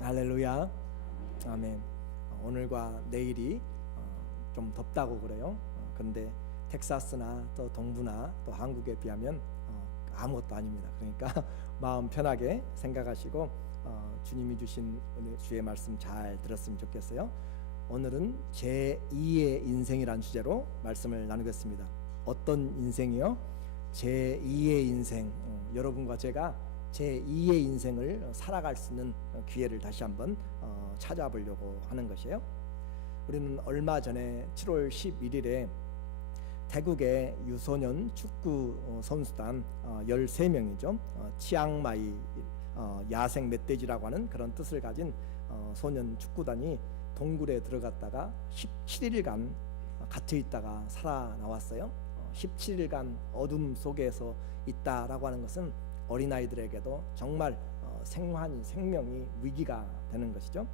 할렐루야. 아멘. 오늘과 내일이 좀 덥다고 그래요. 그런데 텍사스나 또 동부나 또 한국에 비하면 아무것도 아닙니다. 그러니까 마음 편하게 생각하시고 주님이 주신 오늘 주의 말씀 잘 들었으면 좋겠어요. 오늘은 제2의 인생이라는 주제로 말씀을 나누겠습니다. 어떤 인생이요? 제2의 인생. 여러분과 제가 제2의 인생을 살아갈 수 있는 기회를 다시 한번 찾아보려고 하는 것이에요. 우리는 얼마 전에 7월 11일에 태국의 유소년 축구 선수단 13명이죠. 치앙마이 야생 멧돼지라고 하는 그런 뜻을 가진 소년 축구단이 동굴에 들어갔다가 17일간 갇혀 있다가 살아나왔어요. 17일간 어둠 속에서 있다라고 하는 것은 어린아이들에게도 정말 생명이 위기가 되는 것이죠.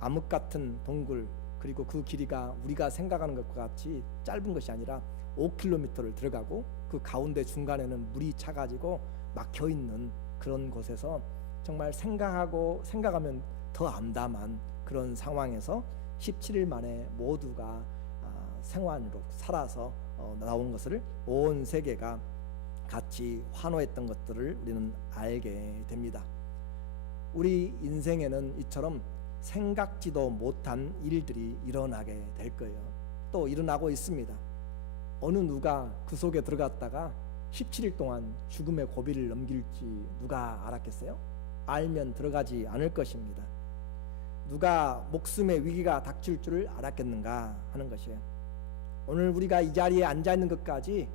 암흑 같은 동굴, 그리고 그 길이가 우리가 생각하는 것과 같이 짧은 것이 아니라 5km를 들어가고 그 가운데 중간에는 물이 차가지고 막혀 있는 그런 곳에서 정말 생각하면 더 암담한 그런 상황에서 17일 만에 모두가 생환으로 살아서 나온 것을 온 세계가 같이 환호했던 것들을 우리는 알게 됩니다. 우리 인생에는 이처럼 생각지도 못한 일들이 일어나게 될 거예요. 또 일어나고 있습니다. 어느 누가 그 속에 들어갔다가 17일 동안 죽음의 고비를 넘길지 누가 알았겠어요? 알면 들어가지 않을 것입니다. 누가 목숨의 위기가 닥칠 줄을 알았겠는가 하는 것이에요. 오늘 우리가 이 자리에 앉아 있는 것까지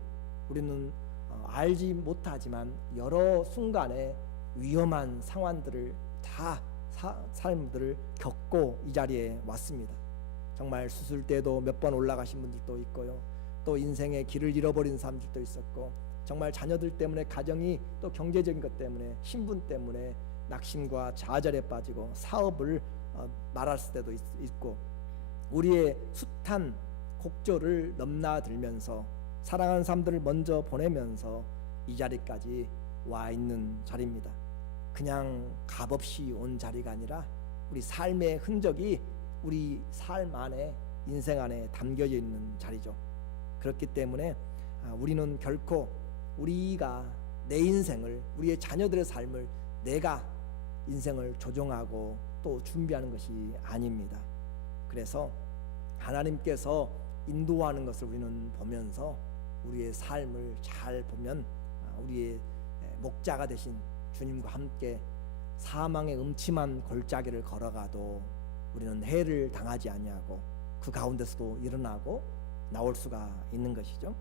우리는 알지 못하지만 여러 순간에 위험한 상황들을 다 삶들을 겪고 이 자리에 왔습니다. 정말 수술대도 몇 번 올라가신 분들도 있고요. 또 인생의 길을 잃어버린 사람들도 있었고, 정말 자녀들 때문에, 가정이 또 경제적인 것 때문에, 신분 때문에 낙심과 좌절에 빠지고 사업을 말았을 때도 있고, 우리의 숱한 곡절을 넘나들면서 사랑하는 사람들을 먼저 보내면서 이 자리까지 와 있는 자리입니다. 그냥 값없이 온 자리가 아니라 우리 삶의 흔적이 우리 삶 안에, 인생 안에 담겨져 있는 자리죠. 그렇기 때문에 우리는 결코 우리가 내 인생을, 우리의 자녀들의 삶을 내가 인생을 조종하고 또 준비하는 것이 아닙니다. 그래서 하나님께서 인도하는 것을 우리는 보면서 우리의 삶을 잘 보면 우리의 목자가 되신 주님과 함께 사망의 음침한 골짜기를 걸어가도 우리는 해를 당하지 아니하고 그 가운데서도 일어나고 나올 수가 있는 것이죠.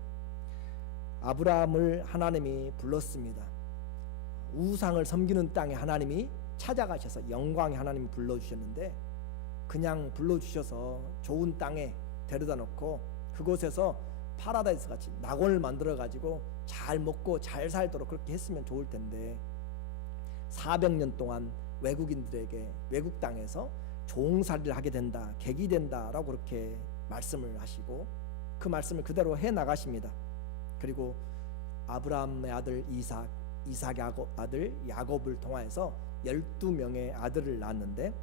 아브라함을 하나님이 불렀습니다. 우상을 섬기는 땅에 하나님이 찾아가셔서 영광의 하나님이 불러주셨는데, 그냥 불러주셔서 좋은 땅에 데려다 놓고 그곳에서 파라다이스 같이 낙원을 만들어 가지고 잘 먹고 잘 살도록 그렇게 했으면 좋을 텐데, 400년 동안 외국인들에게 외국 땅에서 종살이를 하게 된다, 객이 된다라고 그렇게 말씀을 하시고 그 말씀을 그대로 해 나가십니다. 그리고 아브라함의 아들 이삭의 아들 야곱을 통하여서 12명의 아들을 낳았는데,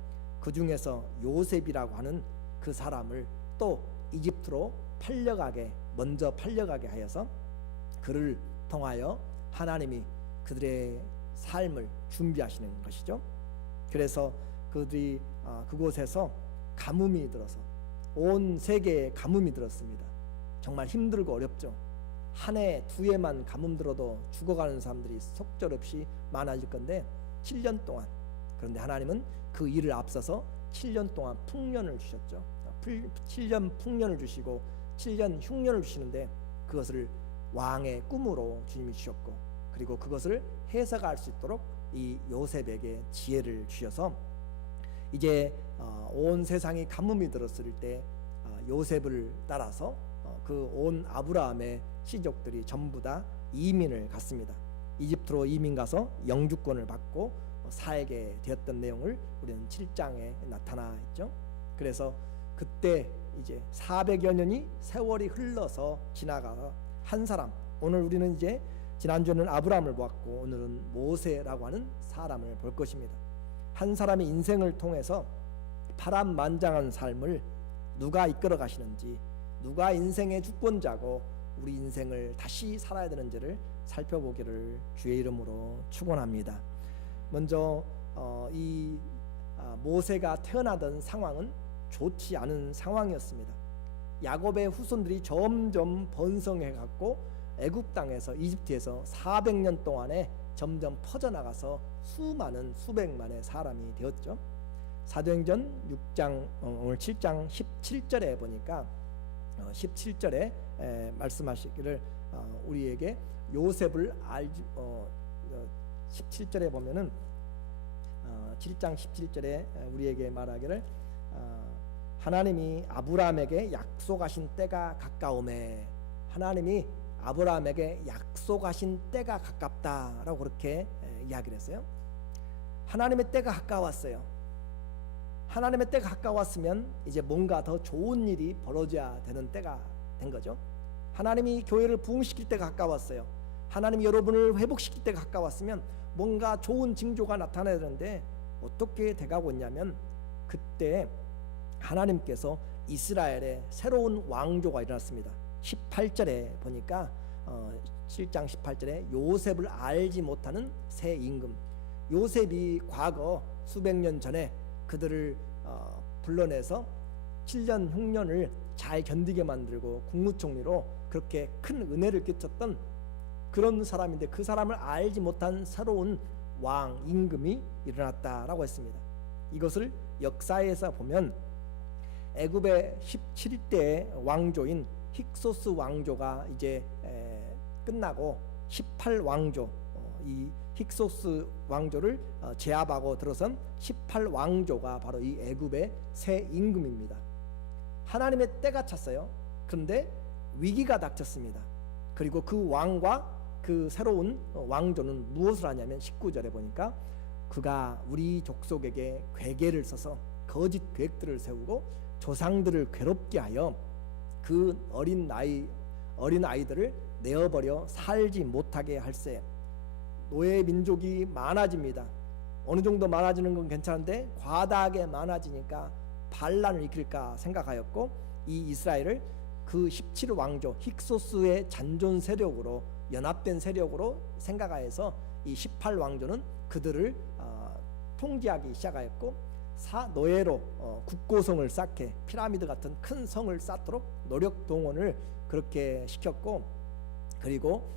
그 중에서 요셉이라고 하는 그 사람을 또 이집트로 먼저 팔려가게 하여서 그를 통하여 하나님이 그들의 삶을 준비하시는 것이죠. 그래서 그들이 그곳에서 가뭄이 들어서 온 세계에 가뭄이 들었습니다. 정말 힘들고 어렵죠. 한 해, 두 해만 가뭄 들어도 죽어가는 사람들이 속절없이 많아질 건데 7년 동안, 그런데 하나님은 그 일을 앞서서 7년 동안 풍년을 주셨죠. 7년 풍년을 주시고 7년 흉년을 주시는데 그것을 왕의 꿈으로 주님이 주셨고, 그리고 그것을 해석할 수 있도록 이 요셉에게 지혜를 주셔서 이제 온 세상이 가뭄이 들었을 때 요셉을 따라서 그 온 아브라함의 시족들이 전부 다 이민을 갔습니다. 이집트로 이민 가서 영주권을 받고 살게 되었던 내용을 우리는 7장에 나타나 있죠. 그래서 그때 이제 400여 년이 세월이 흘러서 지나가 한 사람, 오늘 우리는 이제 지난주에는 아브라함을 보았고 오늘은 모세라고 하는 사람을 볼 것입니다. 한 사람의 인생을 통해서 파란만장한 삶을 누가 이끌어 가시는지, 누가 인생의 주권자고 우리 인생을 다시 살아야 되는지를 살펴보기를 주의 이름으로 축원합니다. 먼저 모세가 태어나던 상황은 좋지 않은 상황이었습니다. 야곱의 후손들이 점점 번성해 갖고 애굽 땅에서, 이집트에서 400년 동안에 점점 퍼져나가서 수백만의 사람이 되었죠. 사도행전 6장 오늘 7장 17절에 보니까 17절에 말씀하시기를 우리에게 요셉을 17절에 보면은 7장 17절에 우리에게 말하기를 하나님이 아브라함에게 약속하신 때가 가까우매, 하나님이 아브라함에게 약속하신 때가 가깝다라고 그렇게 이야기를 했어요. 하나님의 때가 가까웠어요. 하나님의 때가 가까웠으면 이제 뭔가 더 좋은 일이 벌어져야 되는 때가 된 거죠. 하나님이 교회를 부흥시킬 때가 가까웠어요. 하나님이 여러분을 회복시킬 때가 가까웠으면 뭔가 좋은 징조가 나타나야 되는데 어떻게 돼가고 있냐면, 그때 하나님께서 이스라엘에 새로운 왕조가 일어났습니다. 18절에 보니까 7장 18절에 요셉을 알지 못하는 새 임금, 요셉이 과거 수백 년 전에 그들을 불러내서 7년 흉년을 잘 견디게 만들고 국무총리로 그렇게 큰 은혜를 끼쳤던 그런 사람인데, 그 사람을 알지 못한 새로운 왕 임금이 일어났다라고 했습니다. 이것을 역사에서 보면 애굽의 17대 왕조인 힉소스 왕조가 이제 끝나고 18왕조, 이 힉소스 왕조를 제압하고 들어선 18왕조가 바로 이 애굽의 새 임금입니다. 하나님의 때가 찼어요. 그런데 위기가 닥쳤습니다. 그리고 그 왕과 그 새로운 왕조는 무엇을 하냐면 19절에 보니까 그가 우리 족속에게 괴계를 써서 거짓 계획들을 세우고 조상들을 괴롭게 하여 그 어린 아이들을 내어버려 살지 못하게 할세. 노예 민족이 많아집니다. 어느 정도 많아지는 건 괜찮은데 과다하게 많아지니까 반란을 일으킬까 생각하였고, 이 이스라엘을 그 17왕조 힉소스의 잔존 세력으로, 연합된 세력으로 생각하여서 이 18왕조는 그들을 통제하기 시작하였고, 노예로 국고성을 쌓게, 피라미드 같은 큰 성을 쌓도록 노력 동원을 그렇게 시켰고, 그리고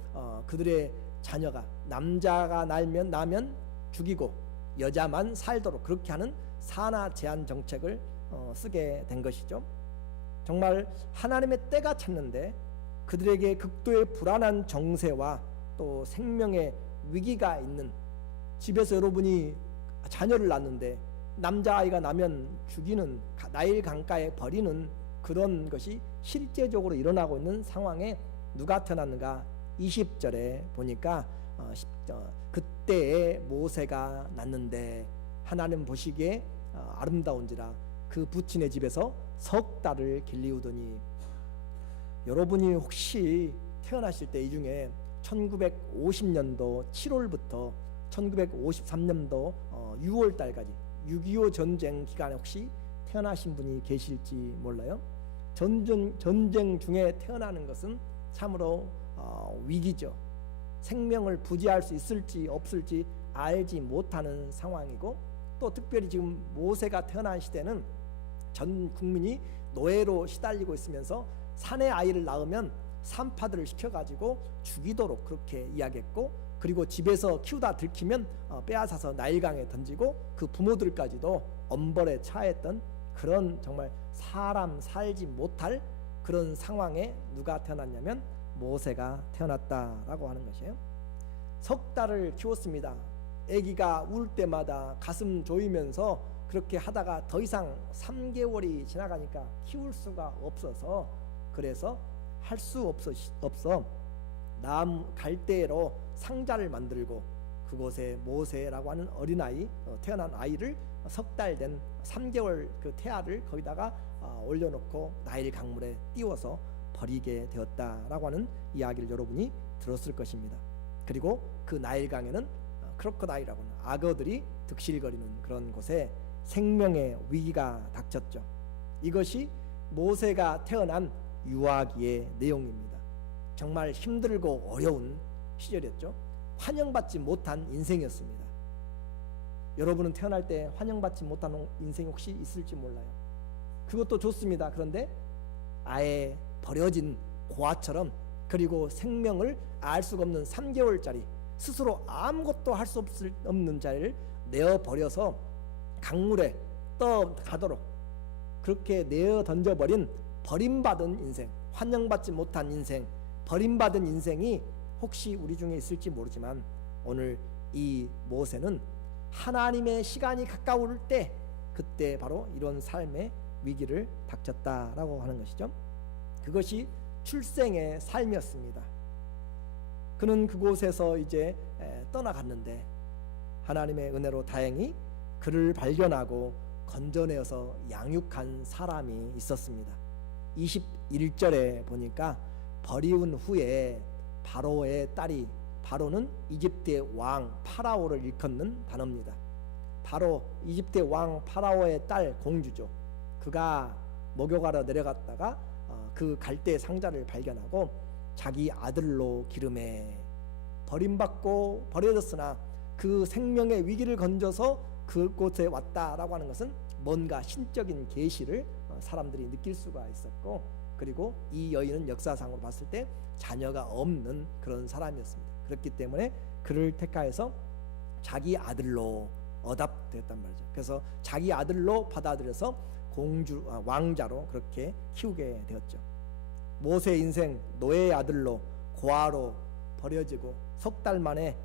그들의 자녀가 남자가 나면 죽이고 여자만 살도록 그렇게 하는 산하 제한 정책을 쓰게 된 것이죠. 정말 하나님의 때가 찼는데 그들에게 극도의 불안한 정세와 또 생명의 위기가 있는, 집에서 여러분이 자녀를 낳는데 남자아이가 나면 죽이는, 나일 강가에 버리는 그런 것이 실제적으로 일어나고 있는 상황에 누가 태어났는가? 20절에 보니까 그때에 모세가 났는데 하나님 보시기에 아름다운지라 그 부친의 집에서 석 달을 길리우더니. 여러분이 혹시 태어나실 때 이 중에 1950년도 7월부터 1953년도 6월 달까지 6.25 전쟁 기간에 혹시 태어나신 분이 계실지 몰라요. 전쟁 중에 태어나는 것은 참으로 위기죠. 생명을 부지할 수 있을지 없을지 알지 못하는 상황이고, 또 특별히 지금 모세가 태어난 시대는 전 국민이 노예로 시달리고 있으면서 사내 아이를 낳으면 산파들을 시켜가지고 죽이도록 그렇게 이야기했고, 그리고 집에서 키우다 들키면 빼앗아서 나일강에 던지고 그 부모들까지도 엄벌에 처했던 그런 정말 사람 살지 못할 그런 상황에 누가 태어났냐면 모세가 태어났다라고 하는 것이에요. 석 달을 키웠습니다. 아기가 울 때마다 가슴 조이면서 그렇게 하다가 더 이상 3개월이 지나가니까 키울 수가 없어서, 그래서 할 수 없어 남 갈대로 상자를 만들고 그곳에 모세라고 하는 어린아이, 태어난 아이를 석 달 된 3개월 그 태아를 거기다가 올려놓고 나일 강물에 띄워서 버리게 되었다라고 하는 이야기를 여러분이 들었을 것입니다. 그리고 그 나일강에는 크로커다일이라고 하는 악어들이 득실거리는 그런 곳에 생명의 위기가 닥쳤죠. 이것이 모세가 태어난 유아기의 내용입니다. 정말 힘들고 어려운 시절이었죠. 환영받지 못한 인생이었습니다. 여러분은 태어날 때 환영받지 못한 인생 혹시 있을지 몰라요. 그것도 좋습니다. 그런데 아예 버려진 고아처럼, 그리고 생명을 알 수가 없는 3개월짜리 스스로 아무것도 할 수 없는 자를 내어버려서 강물에 떠가도록 그렇게 내어 던져버린 버림받은 인생, 환영받지 못한 인생, 버림받은 인생이 혹시 우리 중에 있을지 모르지만, 오늘 이 모세는 하나님의 시간이 가까울 때, 그때 바로 이런 삶의 위기를 닥쳤다라고 하는 것이죠. 그것이 출생의 삶이었습니다. 그는 그곳에서 이제 떠나갔는데 하나님의 은혜로 다행히 그를 발견하고 건져내어서 양육한 사람이 있었습니다. 21절에 보니까 버리운 후에 바로의 딸이, 바로는 이집트의 왕 파라오를 일컫는 단어입니다. 바로 이집트의 왕 파라오의 딸 공주죠. 그가 목욕하러 내려갔다가 그 갈대 상자를 발견하고 자기 아들로 기름에, 버림받고 버려졌으나 그 생명의 위기를 건져서 그곳에 왔다라고 하는 것은 뭔가 신적인 계시를 사람들이 느낄 수가 있었고, 그리고 이 여인은 역사상으로 봤을 때 자녀가 없는 그런 사람이었습니다. 그렇기 때문에 그를 택하여서 자기 아들로 어답되었단 말이죠. 그래서 자기 아들로 받아들여서 왕자로 그렇게 키우게 되었죠. 모세의 인생, 노예의 아들로 고아로 버려지고 석 달 만에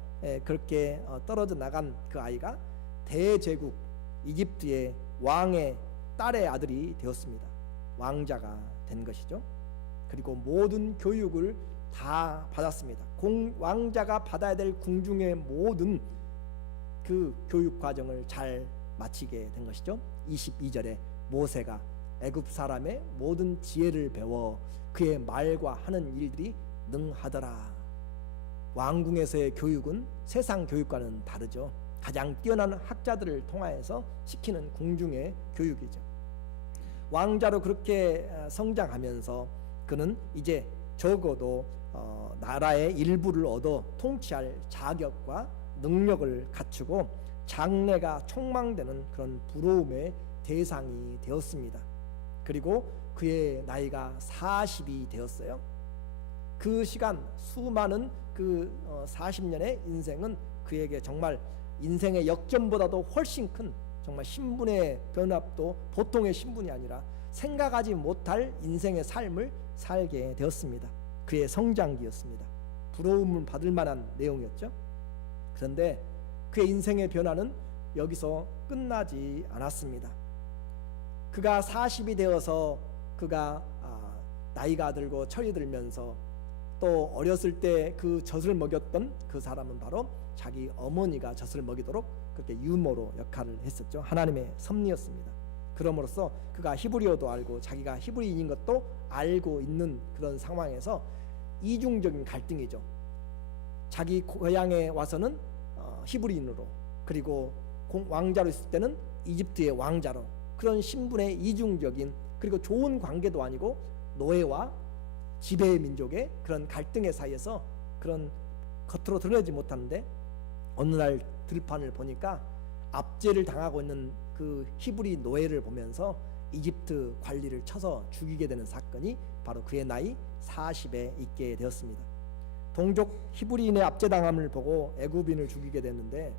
그렇게 떨어져 나간 그 아이가 대제국 이집트의 왕의 딸의 아들이 되었습니다. 왕자가 된 것이죠. 그리고 모든 교육을 다 받았습니다. 왕자가 받아야 될 궁중의 모든 그 교육 과정을 잘 마치게 된 것이죠. 22절에 모세가 애굽 사람의 모든 지혜를 배워 그의 말과 하는 일들이 능하더라. 왕궁에서의 교육은 세상 교육과는 다르죠. 가장 뛰어난 학자들을 통하여서 시키는 궁중의 교육이죠. 왕자로 그렇게 성장하면서 그는 이제 적어도 나라의 일부를 얻어 통치할 자격과 능력을 갖추고 장래가 촉망되는 그런 부러움의 대상이 되었습니다. 그리고 그의 나이가 40이 되었어요. 그 시간 수많은 그 40년의 인생은 그에게 정말 인생의 역전보다도 훨씬 큰, 정말 신분의 변합도 보통의 신분이 아니라 생각하지 못할 인생의 삶을 살게 되었습니다. 그의 성장기였습니다. 부러움을 받을 만한 내용이었죠. 그런데 그의 인생의 변화는 여기서 끝나지 않았습니다. 그가 40이 되어서 그가 나이가 들고 철이 들면서 또 어렸을 때 그 젖을 먹였던 그 사람은 바로 자기 어머니가 젖을 먹이도록 그렇게 유모로 역할을 했었죠. 하나님의 섭리였습니다. 그럼으로써 그가 히브리어도 알고 자기가 히브리인인 것도 알고 있는 그런 상황에서 이중적인 갈등이죠. 자기 고향에 와서는 히브리인으로, 그리고 왕자로 있을 때는 이집트의 왕자로, 그런 신분의 이중적인, 그리고 좋은 관계도 아니고 노예와 지배 민족의 그런 갈등의 사이에서 그런 겉으로 드러내지 못하는데, 어느 날 들판을 보니까 압제를 당하고 있는 그 히브리 노예를 보면서 이집트 관리를 쳐서 죽이게 되는 사건이 바로 그의 나이 40에 있게 되었습니다. 동족 히브리인의 압제당함을 보고 애굽인을 죽이게 됐는데,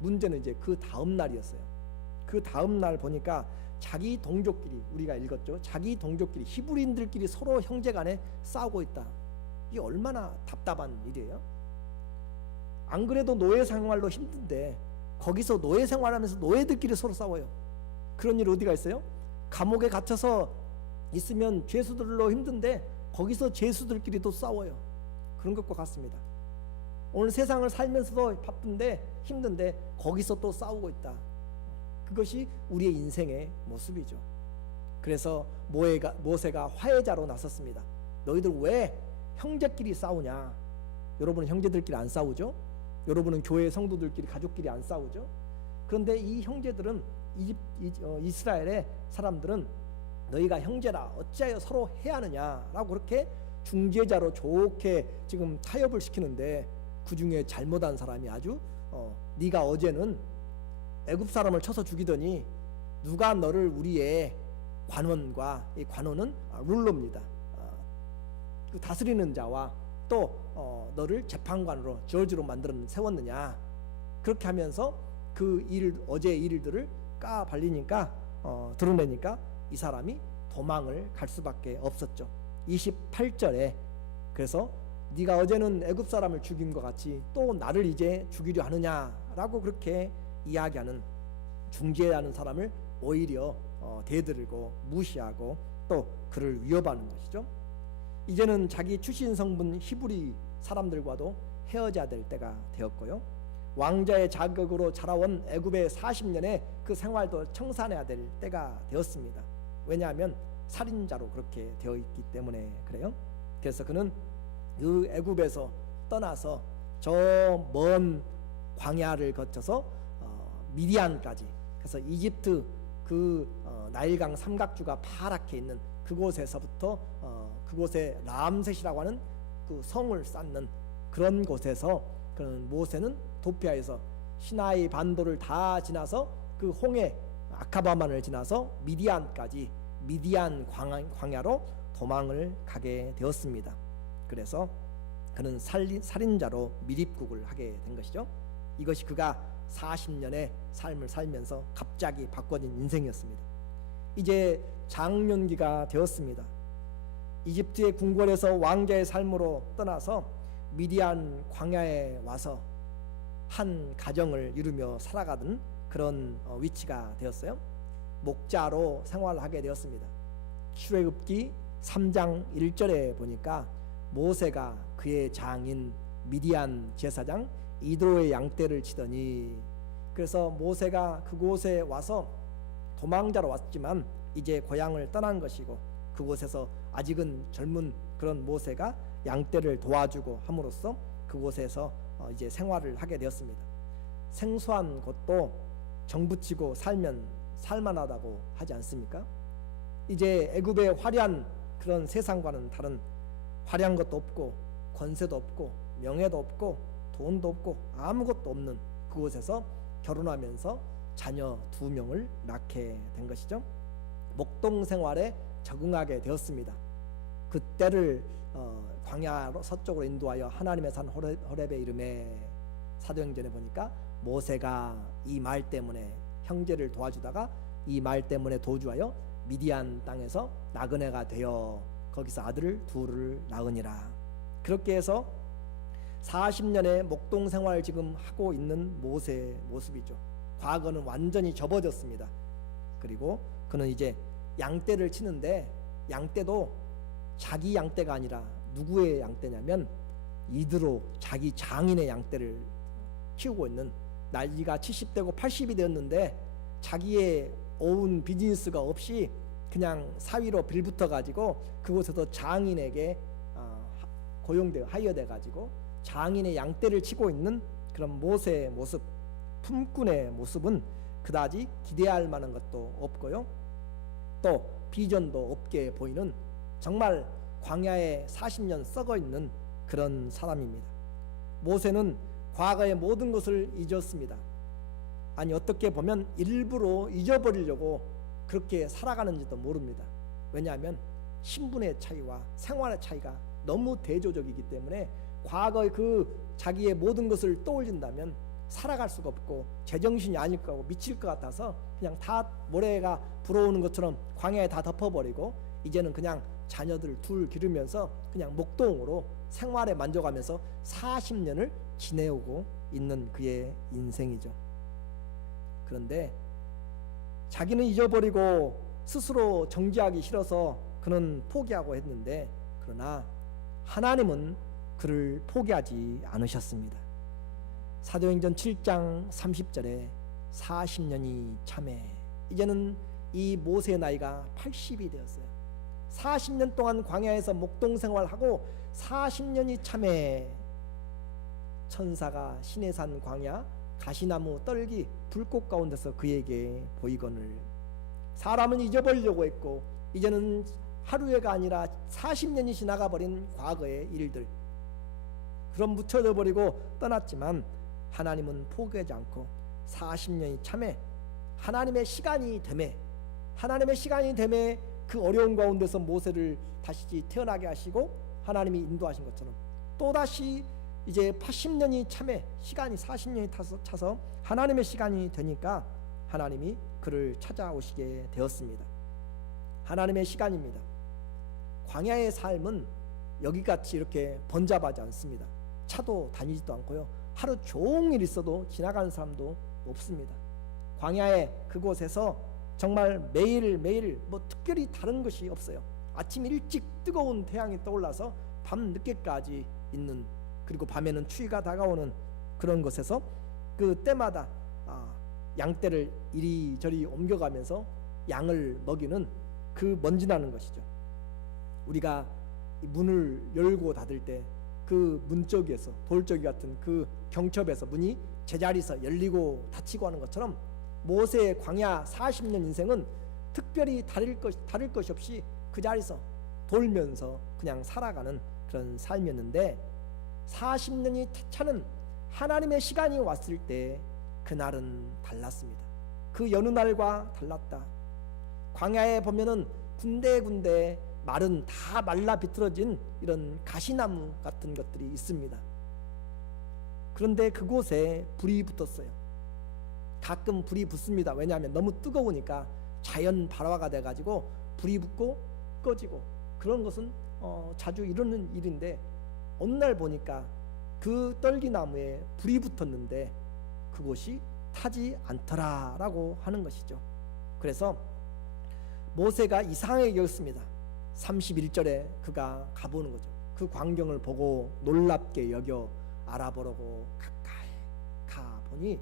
문제는 이제 그 다음 날이었어요. 그 다음 날 보니까 자기 동족끼리, 우리가 읽었죠, 자기 동족끼리, 히브리인들끼리 서로 형제간에 싸우고 있다. 이게 얼마나 답답한 일이에요. 안 그래도 노예 생활로 힘든데 거기서 노예 생활하면서 노예들끼리 서로 싸워요. 그런 일 어디가 있어요? 감옥에 갇혀서 있으면 죄수들로 힘든데 거기서 죄수들끼리도 싸워요. 그런 것과 같습니다. 오늘 세상을 살면서도 바쁜데 힘든데 거기서 또 싸우고 있다. 그것이 우리의 인생의 모습이죠. 그래서 모세가 화해자로 나섰습니다. 너희들 왜 형제끼리 싸우냐? 여러분은 형제들끼리 안 싸우죠? 여러분은 교회 성도들끼리, 가족끼리 안 싸우죠? 그런데 이 형제들은 이스라엘의 사람들은 너희가 형제라 어찌하여 서로 해하느냐라고 그렇게 중재자로 좋게 지금 타협을 시키는데, 그 중에 잘못한 사람이 아주 네가 어제는 애굽 사람을 쳐서 죽이더니 누가 너를 우리의 관원과, 이 관원은 룰러입니다. 그 다스리는 자와 또 너를 재판관으로 저지로 세웠느냐. 그렇게 하면서 그 어제의 일들을 까발리니까 드러내니까 이 사람이 도망을 갈 수밖에 없었죠. 28절에 그래서 네가 어제는 애굽 사람을 죽인 것 같이 또 나를 이제 죽이려 하느냐라고 그렇게 이야기하는, 중재하는 사람을 오히려 대들고 무시하고 또 그를 위협하는 것이죠. 이제는 자기 출신 성분 히브리 사람들과도 헤어져야 될 때가 되었고요. 왕자의 자격으로 자라온 애굽의 40년의 그 생활도 청산해야 될 때가 되었습니다. 왜냐하면 살인자로 그렇게 되어 있기 때문에 그래요. 그래서 그는 그 애굽에서 떠나서 저 먼 광야를 거쳐서 미디안까지, 그래서 이집트 그 나일강 삼각주가 파랗게 있는 그곳에서부터 그곳에 람셋이라고 하는 그 성을 쌓는 그런 곳에서, 그런 모세는 도피하여서 시나이 반도를 다 지나서 그 홍해 아카바만을 지나서 미디안까지, 미디안 광야로 도망을 가게 되었습니다. 그래서 그는 살인자로 밀입국을 하게 된 것이죠. 이것이 그가 40년의 삶을 살면서 갑자기 바꿔진 인생이었습니다. 이제 장년기가 되었습니다. 이집트의 궁궐에서 왕자의 삶으로 떠나서 미디안 광야에 와서 한 가정을 이루며 살아가던 그런 위치가 되었어요. 목자로 생활하게 되었습니다. 출애굽기 3장 1절에 보니까 모세가 그의 장인 미디안 제사장 이드로의 양떼를 치더니, 그래서 모세가 그곳에 와서 도망자로 왔지만 이제 고향을 떠난 것이고, 그곳에서 아직은 젊은 그런 모세가 양떼를 도와주고 함으로써 그곳에서 이제 생활을 하게 되었습니다. 생소한 곳도 정붙이고 살면 살만하다고 하지 않습니까? 이제 애굽의 화려한 그런 세상과는 다른, 화려한 것도 없고 권세도 없고 명예도 없고 돈도 없고 아무것도 없는 그곳에서 결혼하면서 자녀 2명을 낳게 된 것이죠. 목동 생활에 적응하게 되었습니다. 그때를 광야로 서쪽으로 인도하여 하나님의 산 호렙의 이름에, 사도행전에 보니까 모세가 이 말 때문에 형제를 도와주다가 이 말 때문에 도주하여 미디안 땅에서 나그네가 되어 거기서 아들을 둘을 낳으니라. 그렇게 해서 40년의 목동 생활을 지금 하고 있는 모세의 모습이죠. 과거는 완전히 접어졌습니다. 그리고 그는 이제 양떼를 치는데, 양떼도 자기 양떼가 아니라 누구의 양떼냐면 이드로, 자기 장인의 양떼를 키우고 있는, 나이가 70대고 80이 되었는데 자기의 오운 비즈니스가 없이 그냥 사위로 빌붙어 가지고 그곳에서 장인에게 고용되어 하이어돼 가지고 장인의 양떼를 치고 있는 그런 모세의 모습, 품꾼의 모습은 그다지 기대할 만한 것도 없고요. 또 비전도 없게 보이는 정말 광야에 40년 썩어 있는 그런 사람입니다. 모세는 과거의 모든 것을 잊었습니다. 아니, 어떻게 보면 일부러 잊어버리려고 그렇게 살아가는지도 모릅니다. 왜냐하면 신분의 차이와 생활의 차이가 너무 대조적이기 때문에 과거의 그 자기의 모든 것을 떠올린다면 살아갈 수가 없고 제정신이 아닐 거고 미칠 것 같아서 그냥 다 모래가 불어오는 것처럼 광야에 다 덮어버리고 이제는 그냥 자녀들 둘 기르면서 그냥 목동으로 생활에 만족하면서 40년을 지내오고 있는 그의 인생이죠. 그런데 자기는 잊어버리고 스스로 정지하기 싫어서 그는 포기하고 했는데, 그러나 하나님은 그를 포기하지 않으셨습니다. 사도행전 7장 30절에 40년이 참에, 이제는 이 모세의 나이가 80이 되었어요. 40년 동안 광야에서 목동 생활하고 40년이 참에 천사가 시내산 광야 가시나무 떨기 불꽃 가운데서 그에게 보이거늘 사람은 잊어버리려고 했고 이제는 하루에가 아니라 40년이 지나가 버린 과거의 일들 그럼 묻혀져 버리고 떠났지만 하나님은 포기하지 않고 40년이 참에 하나님의 시간이 되매 그 어려운 가운데서 모세를 다시 태어나게 하시고 하나님이 인도하신 것처럼 또다시 이제 80년이 참에 시간이 40년이 차서 하나님의 시간이 되니까 하나님이 그를 찾아오시게 되었습니다. 하나님의 시간입니다. 광야의 삶은 여기같이 이렇게 번잡하지 않습니다. 차도 다니지도 않고요. 하루 종일 있어도 지나가는 사람도 없습니다. 광야의 그곳에서 정말 매일매일 뭐 특별히 다른 것이 없어요. 아침 일찍 뜨거운 태양이 떠올라서 밤 늦게까지 있는 그리고 밤에는 추위가 다가오는 그런 곳에서 그 때마다 양떼를 이리저리 옮겨가면서 양을 먹이는 그 먼지나는 것이죠. 우리가 문을 열고 닫을 때 그 문짝에서 돌적이 같은 그 경첩에서 문이 제자리에서 열리고 닫히고 하는 것처럼 모세의 광야 40년 인생은 특별히 다를 것이 없이 그 자리에서 돌면서 그냥 살아가는 그런 삶이었는데 40년이 차는 하나님의 시간이 왔을 때 그날은 달랐습니다. 그 여느 날과 달랐다. 광야에 보면은 군데군데 말은 다 말라 비틀어진 이런 가시나무 같은 것들이 있습니다. 그런데 그곳에 불이 붙었어요. 가끔 불이 붙습니다. 왜냐하면 너무 뜨거우니까 자연 발화가 돼가지고 불이 붙고 꺼지고 그런 것은 자주 이루는 일인데 어느 날 보니까 그 떨기나무에 불이 붙었는데 그곳이 타지 않더라라고 하는 것이죠. 그래서 모세가 이상하게 여겼습니다. 31절에 그가 가보는 거죠. 그 광경을 보고 놀랍게 여겨 알아보려고 가까이 가보니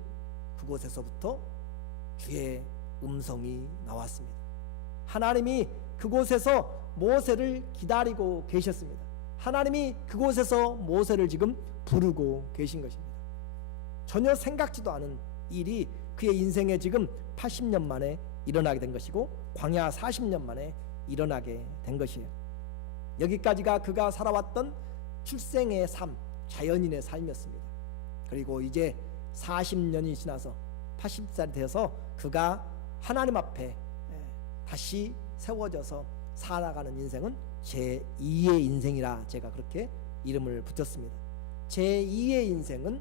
그곳에서부터 주의 음성이 나왔습니다. 하나님이 그곳에서 모세를 기다리고 계셨습니다. 하나님이 그곳에서 모세를 지금 부르고 계신 것입니다. 전혀 생각지도 않은 일이 그의 인생에 지금 80년 만에 일어나게 된 것이고 광야 40년 만에 일어나게 된 것이에요. 여기까지가 그가 살아왔던 출생의 삶, 자연인의 삶이었습니다. 그리고 이제 40년이 지나서 80살이 되어서 그가 하나님 앞에 다시 세워져서 살아가는 인생은 제2의 인생이라 제가 그렇게 이름을 붙였습니다. 제2의 인생은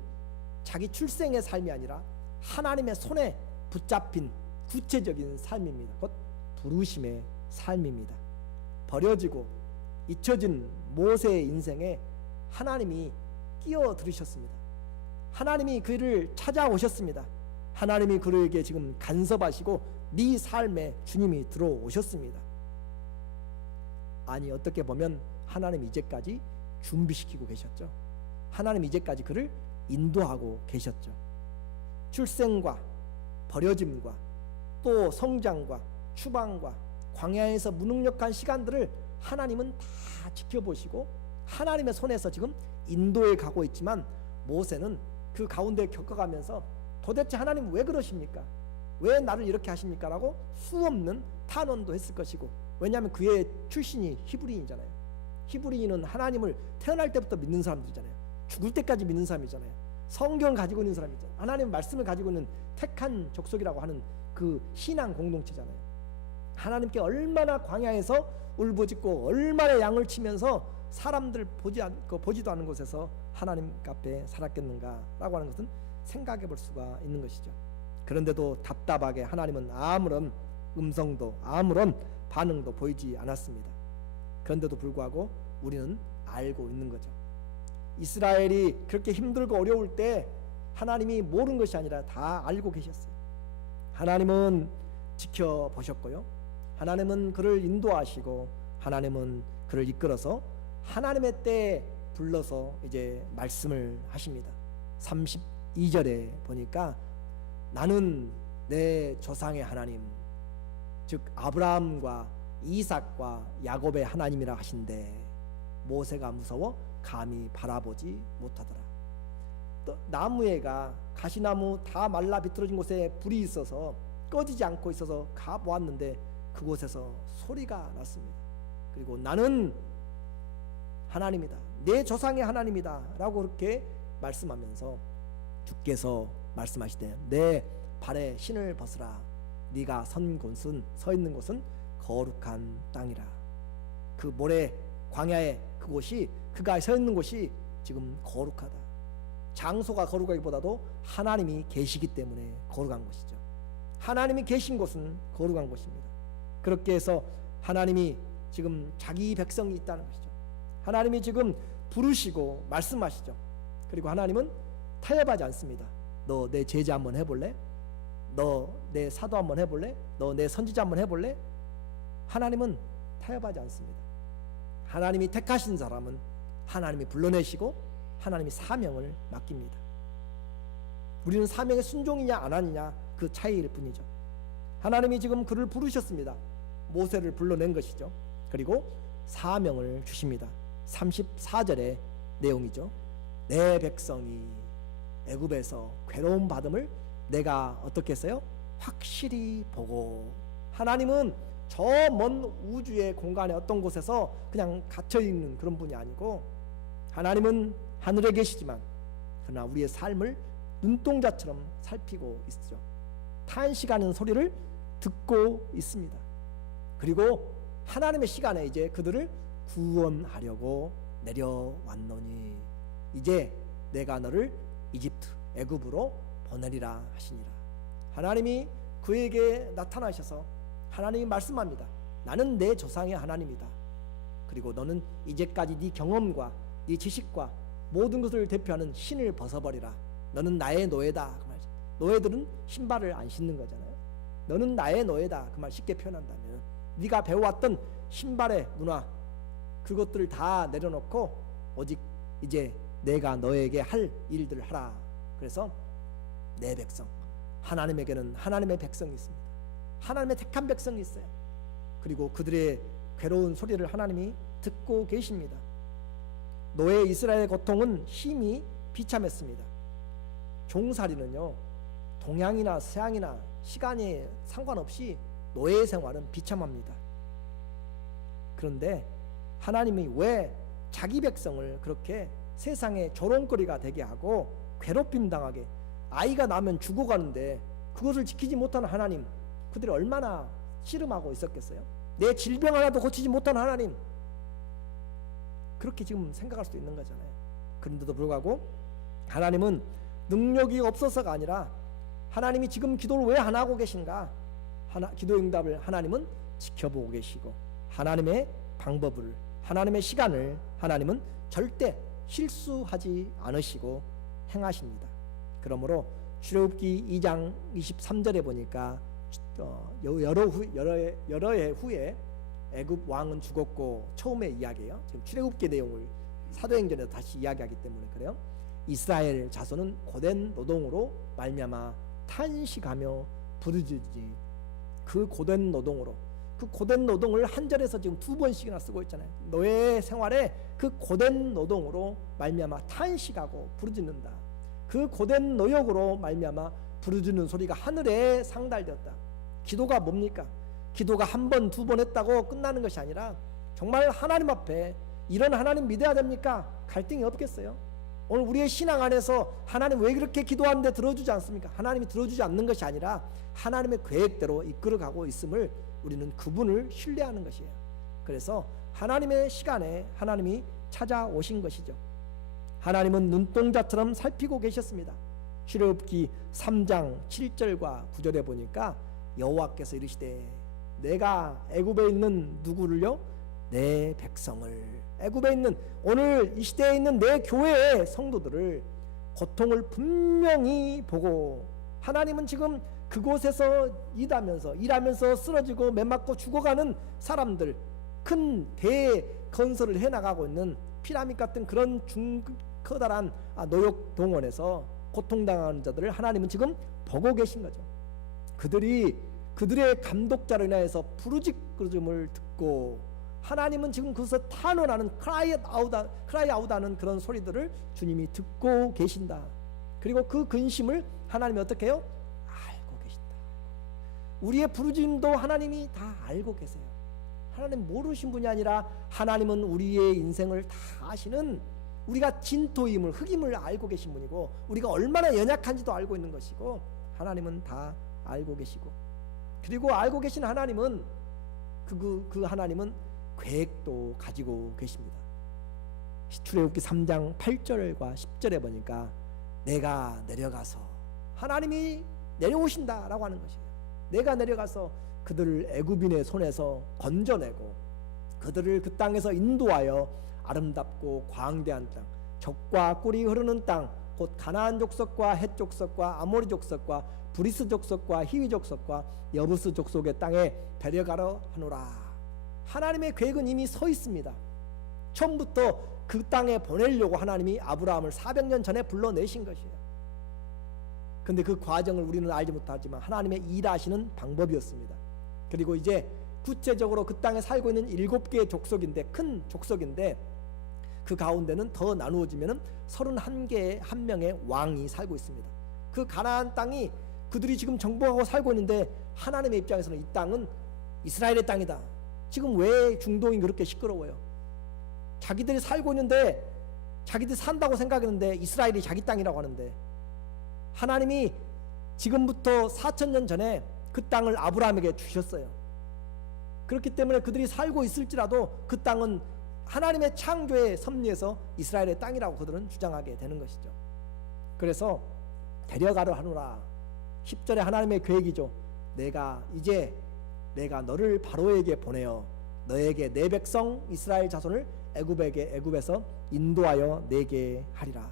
자기 출생의 삶이 아니라 하나님의 손에 붙잡힌 구체적인 삶입니다. 곧 부르심의 삶입니다. 버려지고 잊혀진 모세의 인생에 하나님이 끼어들으셨습니다. 하나님이 그를 찾아오셨습니다. 하나님이 그에게 지금 간섭하시고 네 삶에 주님이 들어오셨습니다. 아니 어떻게 보면 하나님 이제까지 준비시키고 계셨죠. 하나님 이제까지 그를 인도하고 계셨죠. 출생과 버려짐과 또 성장과 추방과 광야에서 무능력한 시간들을 하나님은 다 지켜보시고 하나님의 손에서 지금 인도해 가고 있지만 모세는 그 가운데 겪어가면서 도대체 하나님 왜 그러십니까? 왜 나를 이렇게 하십니까? 라고 수없는 탄원도 했을 것이고 왜냐하면 그의 출신이 히브리인이잖아요. 히브리인은 하나님을 태어날 때부터 믿는 사람들이잖아요. 죽을 때까지 믿는 사람이잖아요. 성경을 가지고 있는 사람이잖아요. 하나님의 말씀을 가지고 있는 택한 족속이라고 하는 그 신앙 공동체잖아요. 하나님께 얼마나 광야에서 울부짖고 얼마나 양을 치면서 사람들 보지도 않는 곳에서 하나님 앞에 살았겠는가라고 하는 것은 생각해 볼 수가 있는 것이죠. 그런데도 답답하게 하나님은 아무런 음성도 아무런 반응도 보이지 않았습니다. 그런데도 불구하고 우리는 알고 있는 거죠. 이스라엘이 그렇게 힘들고 어려울 때 하나님이 모르는 것이 아니라 다 알고 계셨어요. 하나님은 지켜보셨고요. 하나님은 그를 인도하시고 하나님은 그를 이끌어서 하나님의 때에 불러서 이제 말씀을 하십니다. 32절에 보니까 나는 내 조상의 하나님 즉 아브라함과 이삭과 야곱의 하나님이라 하신데 모세가 무서워 감히 바라보지 못하더라. 나무에가 가시나무 다 말라 비틀어진 곳에 불이 있어서 꺼지지 않고 있어서 가보았는데 그곳에서 소리가 났습니다. 그리고 나는 하나님이다, 내 조상의 하나님이다 라고 그렇게 말씀하면서 주께서 말씀하시되 내 발에 신을 벗으라. 네가 서 있는 곳은 거룩한 땅이라. 그 모래 광야에 그곳이, 그가 서 있는 곳이 지금 거룩하다. 장소가 거룩하기보다도 하나님이 계시기 때문에 거룩한 곳이죠. 하나님이 계신 곳은 거룩한 곳입니다. 그렇게 해서 하나님이 지금 자기 백성이 있다는 것이죠. 하나님이 지금 부르시고 말씀하시죠. 그리고 하나님은 타협하지 않습니다. 너 내 제자 한번 해볼래? 너 내 사도 한번 해볼래? 너 내 선지자 한번 해볼래? 하나님은 타협하지 않습니다. 하나님이 택하신 사람은 하나님이 불러내시고 하나님이 사명을 맡깁니다. 우리는 사명에 순종이냐 안 하느냐 그 차이일 뿐이죠. 하나님이 지금 그를 부르셨습니다. 모세를 불러낸 것이죠. 그리고 사명을 주십니다. 34절의 내용이죠. 내 백성이 애굽에서 괴로움 받음을 내가 어떻게 했어요? 확실히 보고. 하나님은 저 먼 우주의 공간의 어떤 곳에서 그냥 갇혀있는 그런 분이 아니고 하나님은 하늘에 계시지만 그러나 우리의 삶을 눈동자처럼 살피고 있죠. 탄식하는 소리를 듣고 있습니다. 그리고 하나님의 시간에 이제 그들을 구원하려고 내려왔노니 이제 내가 너를 이집트 애굽으로 보내리라 하시니라. 하나님이 그에게 나타나셔서 하나님이 말씀합니다. 나는 내 조상의 하나님이다. 그리고 너는 이제까지 네 경험과 네 지식과 모든 것을 대표하는 신을 벗어버리라. 너는 나의 노예다. 그 말이죠. 노예들은 신발을 안 신는 거잖아요. 너는 나의 노예다. 그 말 쉽게 표현한다면 네가 배워왔던 신발의 문화 그것들을 다 내려놓고 오직 이제 내가 너에게 할 일들을 하라. 그래서 내 백성, 하나님에게는 하나님의 백성이 있습니다. 하나님의 택한 백성이 있어요. 그리고 그들의 괴로운 소리를 하나님이 듣고 계십니다. 노예 이스라엘의 고통은 힘이 비참했습니다. 종살이는요, 동양이나 서양이나 시간에 상관없이 노예 생활은 비참합니다. 그런데 하나님이 왜 자기 백성을 그렇게 세상의 조롱거리가 되게 하고 괴롭힘 당하게, 아이가 나면 죽어가는데 그것을 지키지 못하는 하나님, 그들이 얼마나 씨름하고 있었겠어요? 내 질병 하나도 고치지 못하는 하나님, 그렇게 지금 생각할 수도 있는 거잖아요. 그런데도 불구하고 하나님은 능력이 없어서가 아니라 하나님이 지금 기도를 왜 안 하고 계신가? 기도 응답을 하나님은 지켜보고 계시고 하나님의 방법을, 하나님의 시간을 하나님은 절대 실수하지 않으시고 행하십니다. 그러므로 출애굽기 2장 23절에 보니까 여러 해 후에 애굽 왕은 죽었고, 처음의 이야기예요. 지금 출애굽기 내용을 사도행전에서 다시 이야기하기 때문에 그래요. 이스라엘 자손은 고된 노동으로 말미암아 탄식하며 부르짖으니, 그 고된 노동으로, 그 고된 노동을 한 절에서 지금 2번씩이나 쓰고 있잖아요. 노예 생활에 그 고된 노동으로 말미암아 탄식하고 부르짖는다. 그 고된 노역으로 말미암아 부르짖는 소리가 하늘에 상달되었다. 기도가 뭡니까? 기도가 한 번, 2번 했다고 끝나는 것이 아니라 정말 하나님 앞에 이런 하나님 믿어야 됩니까? 갈등이 없겠어요? 오늘 우리의 신앙 안에서 하나님 왜 그렇게 기도하는데 들어주지 않습니까? 하나님이 들어주지 않는 것이 아니라 하나님의 계획대로 이끌어가고 있음을 우리는 그분을 신뢰하는 것이에요. 그래서 하나님의 시간에 하나님이 찾아오신 것이죠. 하나님은 눈동자처럼 살피고 계셨습니다. 출애굽기 3장 7절과 9절에 보니까 여호와께서 이르시되 내가 애굽에 있는 누구를요? 내 백성을, 애굽에 있는 오늘 이 시대에 있는 내 교회의 성도들을 고통을 분명히 보고, 하나님은 지금 그곳에서 일하면서 쓰러지고 매맞고 죽어가는 사람들, 큰 대건설을 해나가고 있는 피라밋 같은 그런 커다란 노역 동원에서 고통당하는 자들을 하나님은 지금 보고 계신 거죠. 그들의 감독자로 인하여서 부르짖음을 듣고 하나님은 지금 그것을 탄원하는 크라이 아웃하는 그런 소리들을 주님이 듣고 계신다. 그리고 그 근심을 하나님이 어떻게 해요? 알고 계신다. 우리의 부르짖음도 하나님이 다 알고 계세요. 하나님 모르신 분이 아니라 하나님은 우리의 인생을 다 아시는, 우리가 진토임을, 흙임을 알고 계신 분이고, 우리가 얼마나 연약한지도 알고 있는 것이고, 하나님은 다 알고 계시고, 그리고 알고 계신 하나님은 그 하나님은 계획도 가지고 계십니다. 출애굽기 3장 8절과 10절에 보니까 내가 내려가서, 하나님이 내려오신다라고 하는 것이에요. 내가 내려가서 그들을 애굽인의 손에서 건져내고 그들을 그 땅에서 인도하여 아름답고 광대한 땅, 젖과 꿀이 흐르는 땅, 곧 가나안 족속과 헷 족속과 아모리 족속과 브리스 족속과 히위 족속과 여부스 족속의 땅에 데려가려 하노라. 하나님의 계획은 이미 서 있습니다. 처음부터 그 땅에 보내려고 하나님이 아브라함을 400년 전에 불러내신 것이에요. 근데 그 과정을 우리는 알지 못하지만 하나님의 일하시는 방법이었습니다. 그리고 이제 구체적으로 그 땅에 살고 있는 7개의 족속인데, 큰 족속인데, 그 가운데는 더 나누어지면 31개의 한 명의 왕이 살고 있습니다. 그 가나안 땅이 그들이 지금 정복하고 살고 있는데, 하나님의 입장에서는 이 땅은 이스라엘의 땅이다. 지금 왜 중동이 그렇게 시끄러워요? 자기들이 살고 있는데, 자기들이 산다고 생각했는데 이스라엘이 자기 땅이라고 하는데, 하나님이 지금부터 4000년 전에 그 땅을 아브라함에게 주셨어요. 그렇기 때문에 그들이 살고 있을지라도 그 땅은 하나님의 창조의 섭리에서 이스라엘의 땅이라고 그들은 주장하게 되는 것이죠. 그래서 데려가려 하노라. 10절에 하나님의 계획이죠. 내가 너를 바로에게 보내어 너에게 내 백성 이스라엘 자손을 애굽에서 인도하여 내게 하리라.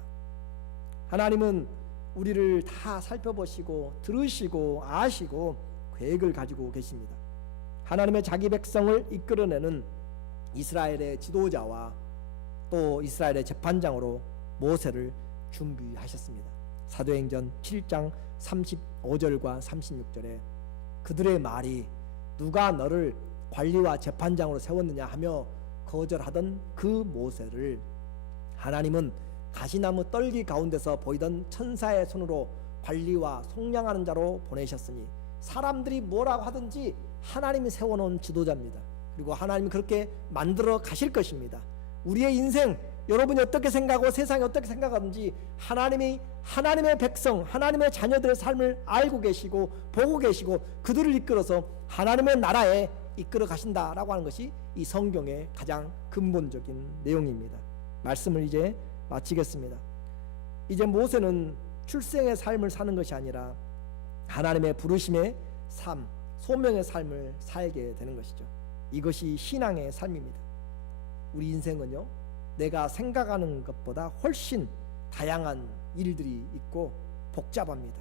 하나님은 우리를 다 살펴보시고 들으시고 아시고 계획을 가지고 계십니다. 하나님의 자기 백성을 이끌어내는 이스라엘의 지도자와 또 이스라엘의 재판장으로 모세를 준비하셨습니다. 사도행전 7장 35절과 36절에 그들의 말이 누가 너를 관리와 재판장으로 세웠느냐 하며 거절하던 그 모세를 하나님은 가시나무 떨기 가운데서 보이던 천사의 손으로 관리와 속량하는 자로 보내셨으니, 사람들이 뭐라고 하든지 하나님이 세워놓은 지도자입니다. 그리고 하나님이 그렇게 만들어 가실 것입니다. 우리의 인생, 여러분이 어떻게 생각하고 세상이 어떻게 생각하든지 하나님의 백성, 하나님의 자녀들의 삶을 알고 계시고 보고 계시고 그들을 이끌어서 하나님의 나라에 이끌어 가신다라고 하는 것이 이 성경의 가장 근본적인 내용입니다. 말씀을 이제 마치겠습니다. 이제 모세는 출생의 삶을 사는 것이 아니라 하나님의 부르심의 삶, 소명의 삶을 살게 되는 것이죠. 이것이 신앙의 삶입니다. 우리 인생은요, 내가 생각하는 것보다 훨씬 다양한 일들이 있고 복잡합니다.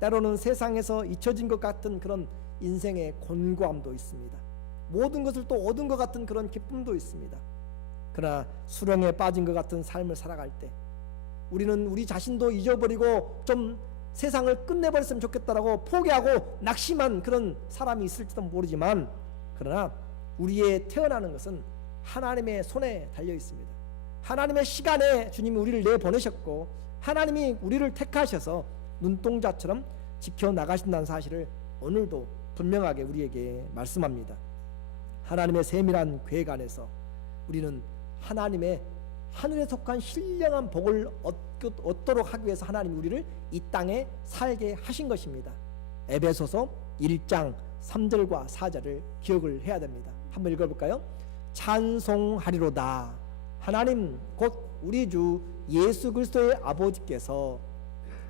때로는 세상에서 잊혀진 것 같은 그런 인생의 곤고함도 있습니다. 모든 것을 또 얻은 것 같은 그런 기쁨도 있습니다. 그러나 수렁에 빠진 것 같은 삶을 살아갈 때 우리는 우리 자신도 잊어버리고 좀 세상을 끝내버렸으면 좋겠다라고 포기하고 낙심한 그런 사람이 있을지도 모르지만, 그러나 우리의 태어나는 것은 하나님의 손에 달려 있습니다. 하나님의 시간에 주님이 우리를 내보내셨고 하나님이 우리를 택하셔서 눈동자처럼 지켜나가신다는 사실을 오늘도 분명하게 우리에게 말씀합니다. 하나님의 세밀한 계획 안에서 우리는 하나님의 하늘에 속한 신령한 복을 얻도록 하기 위해서 하나님이 우리를 이 땅에 살게 하신 것입니다. 에베소서 1장 3절과 4절을 기억을 해야 됩니다. 한번 읽어볼까요? 찬송하리로다. 하나님 곧 우리 주 예수 그리스도의 아버지께서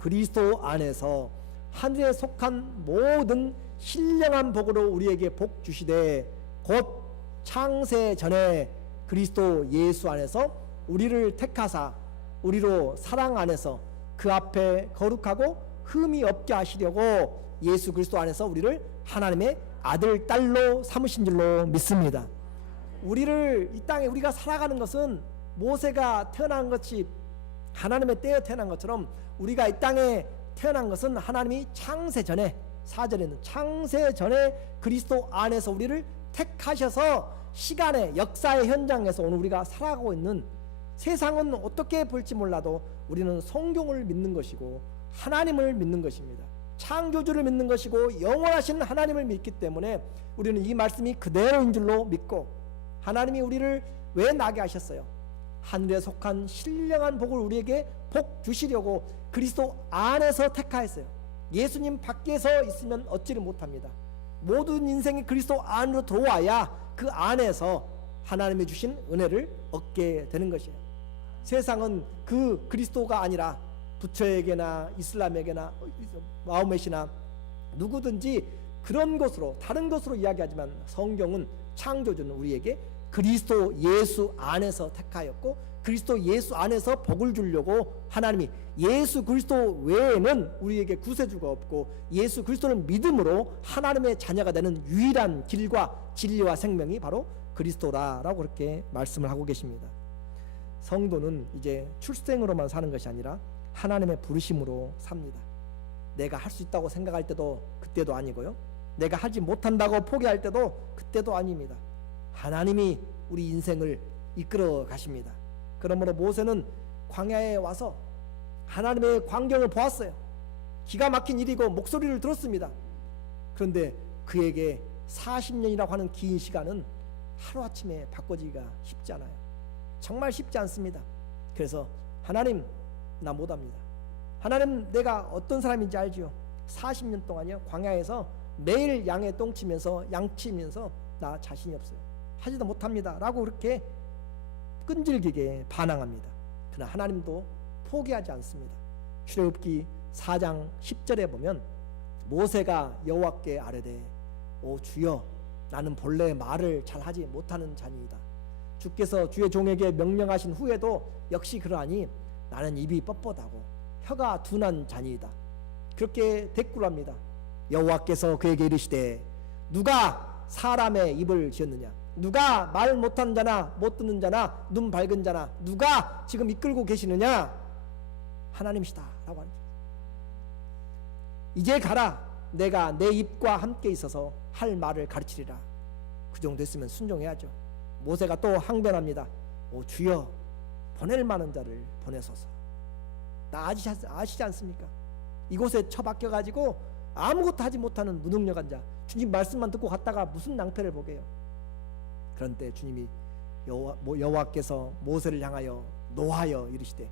그리스도 안에서 하늘에 속한 모든 신령한 복으로 우리에게 복 주시되, 곧 창세 전에 그리스도 예수 안에서 우리를 택하사 우리로 사랑 안에서 그 앞에 거룩하고 흠이 없게 하시려고 예수 그리스도 안에서 우리를 하나님의 아들 딸로 삼으신 줄로 믿습니다. 우리를 이 땅에 우리가 살아가는 것은 모세가 태어난 것이 하나님의 때에 태어난 것처럼 우리가 이 땅에 태어난 것은 하나님이 창세 전에, 4절에는 창세 전에 그리스도 안에서 우리를 택하셔서 시간의 역사의 현장에서 오늘 우리가 살아가고 있는, 세상은 어떻게 볼지 몰라도 우리는 성경을 믿는 것이고 하나님을 믿는 것입니다. 창조주를 믿는 것이고 영원하신 하나님을 믿기 때문에 우리는 이 말씀이 그대로인 줄로 믿고, 하나님이 우리를 왜 나게 하셨어요? 하늘에 속한 신령한 복을 우리에게 복 주시려고 그리스도 안에서 택하였어요. 예수님 밖에서 있으면 얻지를 못합니다. 모든 인생이 그리스도 안으로 들어와야 그 안에서 하나님이 주신 은혜를 얻게 되는 것이에요. 세상은 그 그리스도가 아니라 부처에게나 이슬람에게나 마호멧이나 누구든지 그런 것으로, 다른 것으로 이야기하지만, 성경은, 창조주는 우리에게 그리스도 예수 안에서 택하였고 그리스도 예수 안에서 복을 주려고 하나님이 예수 그리스도 외에는 우리에게 구세주가 없고 예수 그리스도를 믿음으로 하나님의 자녀가 되는 유일한 길과 진리와 생명이 바로 그리스도라라고 그렇게 말씀을 하고 계십니다. 성도는 이제 출생으로만 사는 것이 아니라 하나님의 부르심으로 삽니다. 내가 할 수 있다고 생각할 때도 그때도 아니고요, 내가 하지 못한다고 포기할 때도 그때도 아닙니다. 하나님이 우리 인생을 이끌어 가십니다. 그러므로 모세는 광야에 와서 하나님의 광경을 보았어요. 기가 막힌 일이고 목소리를 들었습니다. 그런데 그에게 40년이라고 하는 긴 시간은 하루아침에 바꿔지기가 쉽지 않아요. 정말 쉽지 않습니다. 그래서 하나님, 나 못합니다. 하나님, 내가 어떤 사람인지 알지요. 40년 동안요 광야에서 매일 양의 똥 치면서 양치면서 나 자신이 없어요. 하지도 못합니다 라고 그렇게 끈질기게 반항합니다. 그러나 하나님도 포기하지 않습니다. 출애굽기 4장 10절에 보면 모세가 여호와께 아뢰되 오 주여, 나는 본래 말을 잘하지 못하는 자니이다. 주께서 주의 종에게 명령하신 후에도 역시 그러하니 나는 입이 뻣뻣하고 혀가 둔한 자니이다. 그렇게 대꾸를 합니다. 여호와께서 그에게 이르시되 누가 사람의 입을 지었느냐? 누가 말 못하는 자나 못 듣는 자나 눈 밝은 자나 누가 지금 이끌고 계시느냐? 하나님이시다 라고 하죠. 이제 가라, 내가 내 입과 함께 있어서 할 말을 가르치리라. 그 정도 됐으면 순종해야죠. 모세가 또 항변합니다. 오 주여, 보낼 만한 자를 보내소서. 나 아시지 않습니까? 이곳에 처박혀 가지고 아무것도 하지 못하는 무능력한 자, 주님 말씀만 듣고 갔다가 무슨 낭패를 보게요. 그런데 주님이 여호와께서 모세를 향하여 노하여 이르시되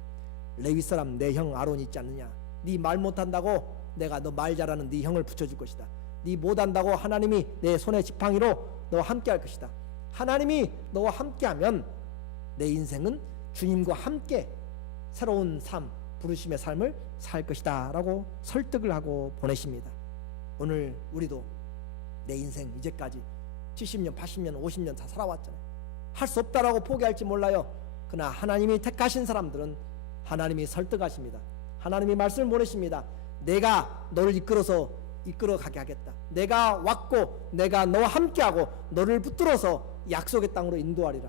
레위 사람 내 형 아론이 있지 않느냐? 네 말 못한다고 내가 너 말 잘하는 네 형을 붙여줄 것이다. 네 못한다고 하나님이 내 손에 지팡이로 너와 함께 할 것이다. 하나님이 너와 함께하면 내 인생은 주님과 함께 새로운 삶, 부르심의 삶을 살 것이다 라고 설득을 하고 보내십니다. 오늘 우리도 내 인생 이제까지 70년, 80년, 50년 다 살아왔잖아요. 할 수 없다라고 포기할지 몰라요. 그러나 하나님이 택하신 사람들은 하나님이 설득하십니다. 하나님이 말씀을 보내십니다. 내가 너를 이끌어가게 하겠다. 내가 왔고 내가 너와 함께하고 너를 붙들어서 약속의 땅으로 인도하리라.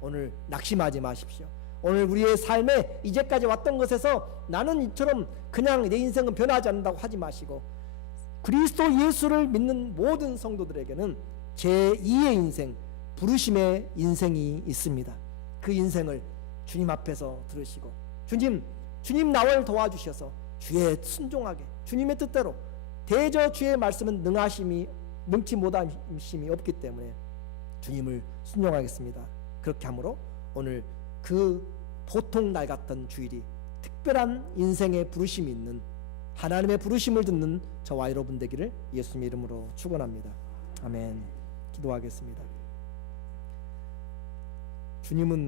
오늘 낙심하지 마십시오. 오늘 우리의 삶에 이제까지 왔던 것에서 나는 이처럼 그냥 내 인생은 변하지 않는다고 하지 마시고, 그리스도 예수를 믿는 모든 성도들에게는 제2의 인생, 부르심의 인생이 있습니다. 그 인생을 주님 앞에서 들으시고 주님 나를 도와주셔서 주의 순종하게 주님의 뜻대로 대저 주의 말씀은 능치 못하심이 없기 때문에 주님을 순종하겠습니다. 그렇게 함으로 오늘 그 보통 날 같던 주일이 특별한 인생의 부르심이 있는, 하나님의 부르심을 듣는 저와 여러분 되기를 예수님의 이름으로 축원합니다. 아멘. 기도하겠습니다. 주님은